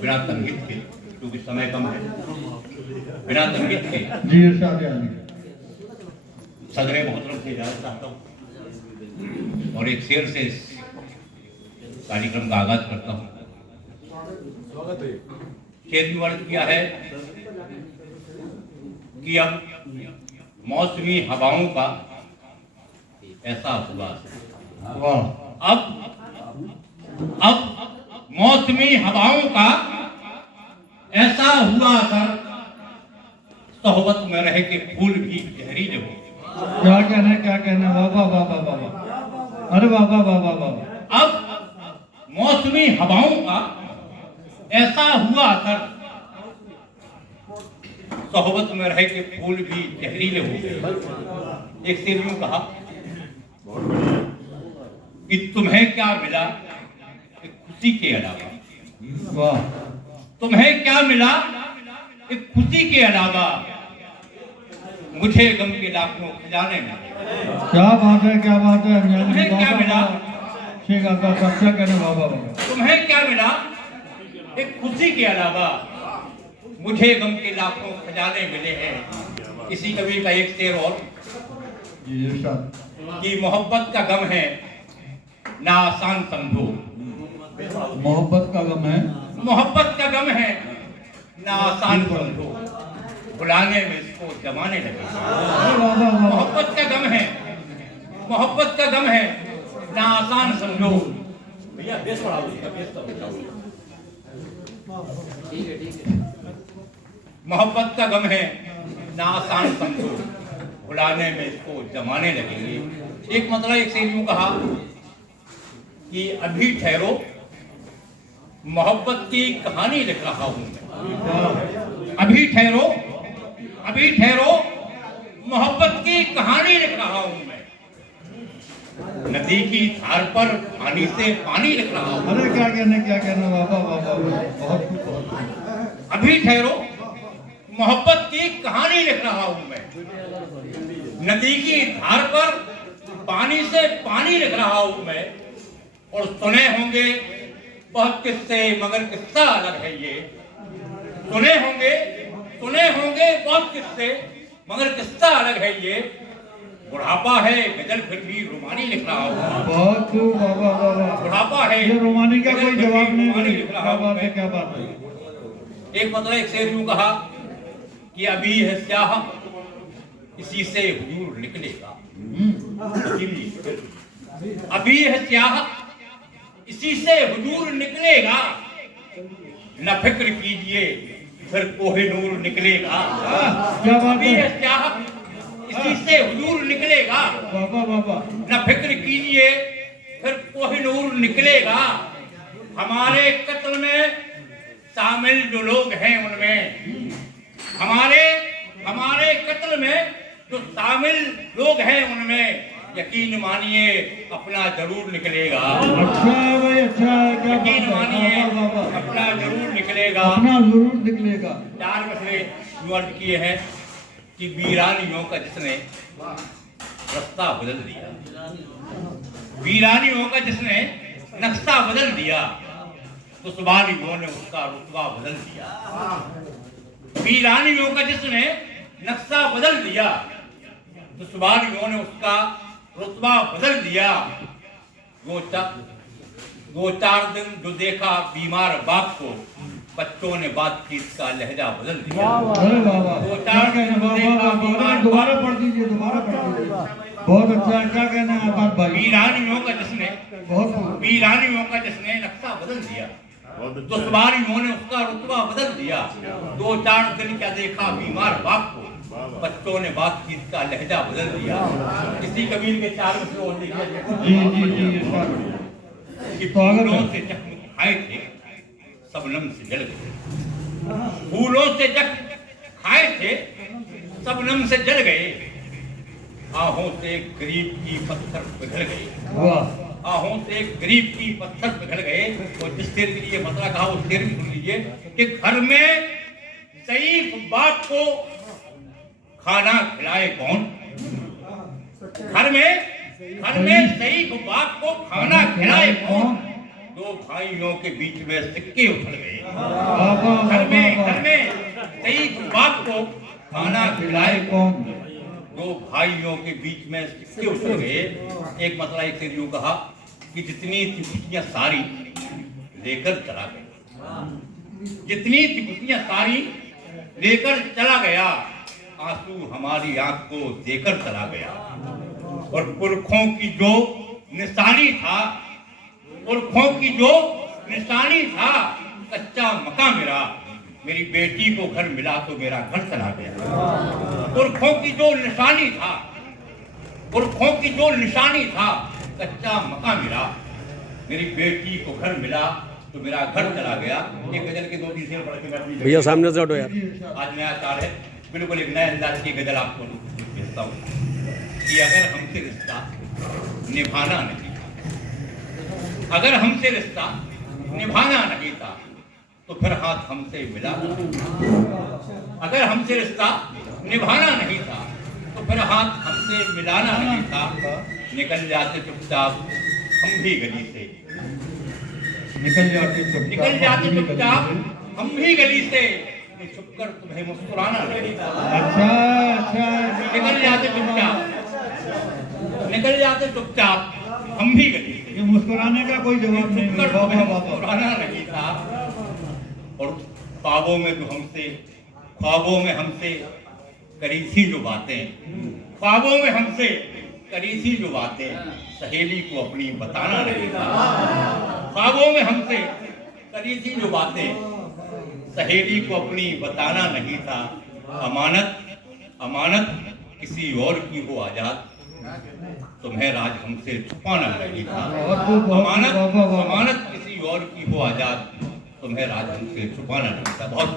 बिना तंगीद के, क्योंकि समय कम है, बिना तंगीद के जी इरशाद आनी सदर मोहतरम से इजाजत चाहता हूँ और एक शेर से इस कार्यक्रम का आगाज करता हूँ। शेर की वर्णन किया है कि अब मौसमी हवाओं का ऐसा हुआ, अब मौसमी हवाओं का ऐसा हुआ असर, सोहबत में रह के फूल भी जहरीले हो। क्या कहना वाह वाह वाह वाह वाह, अरे वाह वाह वाह वाह वाह। अब मौसमी हवाओं का ऐसा हुआ असर, सोहबत में रह के फूल भी जहरीले हो गए। एक शेर यूं कहा कि तुम्हें क्या मिला एक खुशी के अलावा, वाह, तुम्हें क्या मिला एक खुशी के अलावा, मुझे गम के लाखों खजाने में। क्या बात है तुम्हें क्या मिला, ठीक है क्या कहना वाह वाह वाह। तुम्हें क्या मिला एक खुशी के अलावा, मुझे गम के लाखों खजाने मिले हैं। इसी कवि का एक शेर और जी इरशाद। कि मोहब्बत का गम है ना आसान समझो, मोहब्बत का गम है, मोहब्बत का गम है ना आसान समझो, बुलाने में इसको जमाने लगे। मोहब्बत का गम है, मोहब्बत का गम है ना आसान समझो। भैया बेस बढ़ाओ, मोहब्बत का गम है ना आसान समझो, बुलाने में इसको जमाने लगेंगे। एक मतलब एक से यूं कहा कि अभी ठहरो मोहब्बत की कहानी लिख रहा हूं मैं। अभी ठहरो, अभी ठहरो मोहब्बत की कहानी लिख रहा हूं मैं। नदी की धार पर पानी से पानी लिख रहा हूं। अरे क्या कहना वाह वाह वाह वाह, बहुत अभी ठहरो मोहब्बत की कहानी लिख रहा हूं मैं। नदी की धार पर पानी से पानी लिख रहा हूं मैं। और सुने होंगे बहुत किस्से मगर किस्सा अलग है ये। सुने होंगे बहुत किस्से मगर किस्सा अलग है ये। बुढ़ापा है गजल फिर भी रोमानी लिख रहा हूं। बहुत वाह वाह वाह। बुढ़ापा है ये रोमानी का कोई जवाब नहीं रोमानी लिख रहा हूं मैं। क्या बात है। एक मतलब एक शेर यूं कहा कि अभी है स्याह इसी से हुजूर निकलेगा। अभी है स्याह इसी से हुजूर निकलेगा। न फिक्र कीजिए फिर कोहे नूर निकलेगा। अभी है स्याह इसी से हुजूर निकलेगा। न फिक्र कीजिए फिर कोहे नूर निकलेगा। हमारे कत्ल में शामिल जो लोग हैं उनमें, हमारे कत्ल में जो शामिल लोग हैं उनमें यकीन मानिए अपना जरूर निकलेगा। अच्छा भाई अच्छा, यकीन मानिए अपना जरूर निकलेगा। चार मसले अर्ज किए हैं कि वीरानियों का जिसने रास्ता बदल दिया, वीरानियों का जिसने नक्शा बदल दिया, दुश्वारियों ने उसका रुतबा बदल दिया। वीरानियों का जिसने नक्शा बदल दिया, दुश्वारियों ने उसका रुतबा बदल दिया। दो चार दिन जो देखा बीमार बाप को, बच्चों ने बातचीत का लहजा बदल दिया। दो चार दिन जो देखा बीमार दोबारा पढ़ दीजिए। बहुत अच्छा, क्या कहना है आबाद भाई। वीरानियों का जिसने नक्शा बदल दिया, दुश्वारियों ने उसका रुतबा बदल दिया। दो चार दिन क्या देखा बीमार बाप को, बच्चों ने बातचीत का लहजा बदल दिया। इसी कबीर के चार मसले और लिखे कि फूलों से जख्म खाए थे सबनम से जल गए। फूलों से जख्म खाए थे सबनम से जल गए। आहों से गरीब की पत्थर पिघल गए। आहों से गरीब की पत्थर पिघल गए। और जिस शेर के लिए मसला कहा उस शेर भी सुन लीजिए कि घर में ज़ईफ बाप को खाना खिलाए कौन। घर में ज़ईफ बाप को खाना खिलाए कौन। दो भाइयों के बीच में सिक्के उछल गए। घर में कई बाप को खाना खिलाए कौन? दो भाइयों के बीच में सिक्के उतर गए। एक मतलब एक से यूं कहा कि जितनी थी खुशियां सारी लेकर चला गया, जितनी थी खुशियां सारी लेकर चला गया, आंसू हमारी आंख को देकर चला गया। और पुरखों की जो निशानी था, पुरखों की जो निशानी था, कच्चा मकान मेरा, मेरी बेटी को घर मिला तो मेरा घर चला गया। पुरखों की जो निशानी था, पुरखों की जो निशानी था, कच्चा मकान मिला, मेरी बेटी को घर मिला तो मेरा घर चला गया। ये गजल के 2-3 शेर पढ़ के मैं भैया सामने से हटो यार। आज नया चार है, बिल्कुल एक नए अंदाज की गजल आपको भेजता हूँ कि अगर हमसे रिश्ता निभाना नहीं था, अगर हमसे रिश्ता निभाना नहीं था तो फिर हाथ हमसे मिलाना। अगर हमसे रिश्ता निभाना नहीं था तो फिर हाथ हमसे मिलाना नहीं था। निकल जाते चुपचाप हम भी गली से, निकल जाते चुपचाप हम भी गली से, छुपकर तुम्हें मुस्कुराना नहीं था। अच्छा निकल जाते चुपचाप हम भी गली से, ये मुस्कुराने का कोई जवाब नहीं। छुपकर बाबा तुम्हें बाबा मुस्कुराना नहीं था। और ख्वाबों में तो हमसे, ख्वाबों में हमसे करी थी जो बातें, ख्वाबों में हमसे करी थी जो बातें, सहेली को अपनी बताना नहीं था। ख्वाबों में हमसे करी थी जो बातें, सहेली को अपनी बताना नहीं था। अमानत किसी और की हो आजाद, तुम्हें राज हमसे छुपाना नहीं था। अमानत किसी और की हो आजाद, तुम्हें राज हमसे छुपाना नहीं था। बहुत